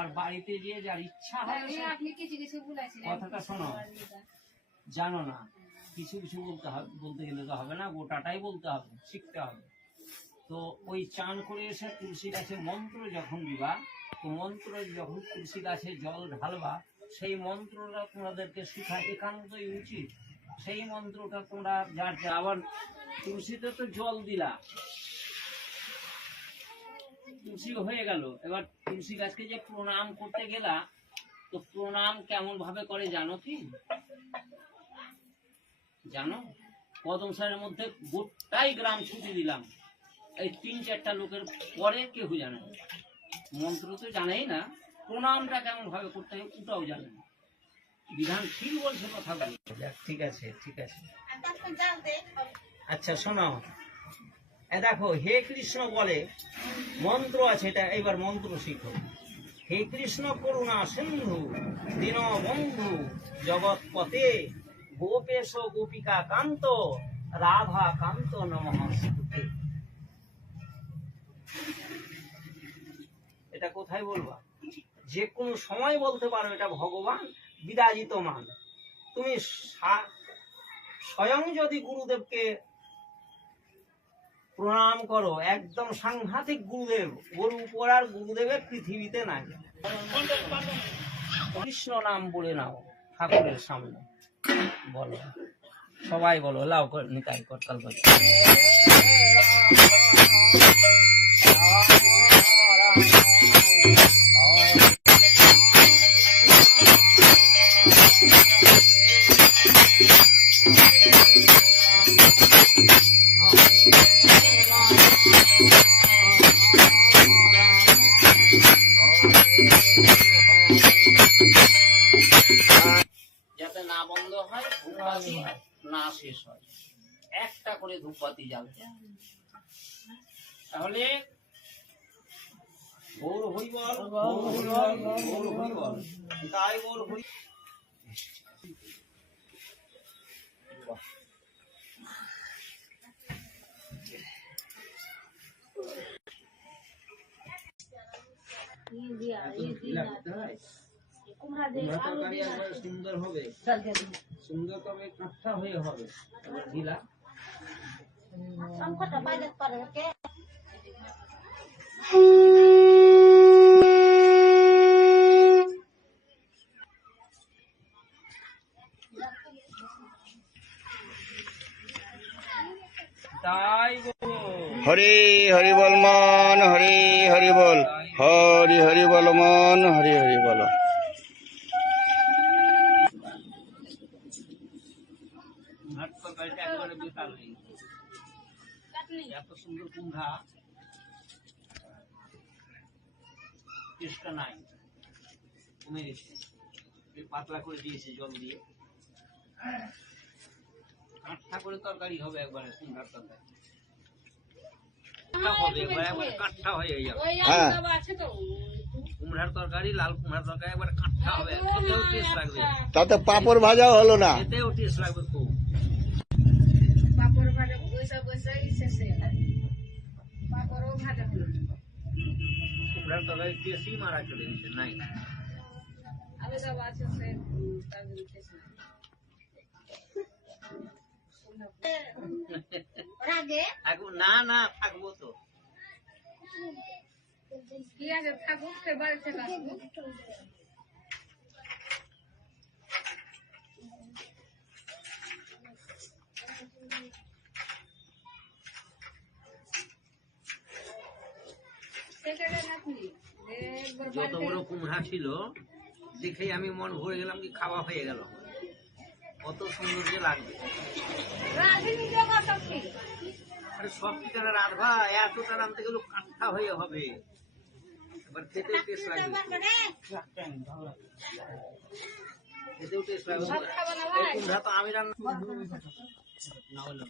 আর বাড়িতে গিয়ে যার ইচ্ছা হয় কথাটা শোনো, জানো না কিছু কিছু বলতে গেলে তো হবে না, গোটাটাই বলতে হবে, শিখতে হবে। তো ওই চান করে এসে তুলসী গাছে মন্ত্র যখন দিবা, তো মন্ত্র যখন তুলসী গাছে জল ঢালবা, সেই মন্ত্রটা তোমাদেরকে শেখা একান্তই উচিত। সেই মন্ত্রটা তোমরা যার আবার তুলসীতে তো জল দিলা, তুলসী হয়ে গেল, এবার তুলসী গাছকে যে প্রণাম করতে গেলা, তো প্রণাম কেমন ভাবে করে জানো কি? জানো? কদম সারের মধ্যে গোটাই গ্রাম ছুটি দিলাম, এই ৩-৪টা লোকের পরে কেউ জানে না, মন্ত্র তো জানেই না, প্রণামটা কেমন ভাবে করতে হবে ওটাও জানে না। বিধান ঠিক বলছে কথাগুলো। ঠিক আছে ঠিক আছে, আচ্ছা শোনো, দেখো হে কৃষ্ণ বলে মন্ত্র আছে, এটা এইবার মন্ত্র শিখো। হে কৃষ্ণ করুণা সিন্ধু দীনবন্ধু জগৎপতে গোপেশ গোপিকা কান্ত রাধা কান্ত নমস্তুতে। এটা কোথায় বলবা? যে কোনো সময় বলতে পারো, এটা ভগবান বিরাজিত মান। তুমি স্বয়ং যদি গুরুদেবকে প্রণাম করো, একদম সাংঘাতিক গুরুদেব, ওর উপর আর গুরুদেবের পৃথিবীতে নাই। কৃষ্ণ নাম বলে নাও ঠাকুরের সামনে, বলো সবাই বলো, লাও নিতাই করতাল বলো। যাতে না বন্ধ হয়, ধূপবাতি না শেষ হয়, একটা করে ধূপবাতি জ্বালতে। তাহলে গৌর হরি বল, গৌর হরি বল, গৌর হরি বল, তাই গৌর হরি। সুন্দর হবে, সুন্দর তবে কাঁচা হয়ে হবে। ঢিলা তাই হরি হরি বল মন, হরি হরি বল, হরি হরি বল মন, হরি হরি বল। এত সুন্দর কুমড়া চেষ্টা নাই, কমে গেছে, পাতলা করে দিয়েছে জল দিয়ে, কাঠা করে তরকারি হবে একবারে, কুমড়ার তরকারি কাঠা হয়ে যাবে। কুমড়ার তরকারি, লাল কুমড়ার তরকারি একবার কাঠা হবে, খেতেও টেস্ট লাগবে। তাতে পাপড় ভাজাও হলো না, খেতেও টেস্ট লাগবে খুব। কুমড়ার তরকারি টেস্টই মারা চলে গেছে, নাই না না থাকবো তো। যত বড় কুমড়া ছিল দেখেই আমি মন ভরে গেলাম, কি খাওয়া হয়ে গেল, কত সুন্দর যে লাগবে। আরে সব ঠিকানা রাধবা, এতটা রাঁধতে গেলে কাঁঠা হয়ে হবে, এবার খেতেও টেস্ট লাগবে, খেতেও টেস্ট লাগবে। এই কুমড়া তো আমি রান্না না হলো।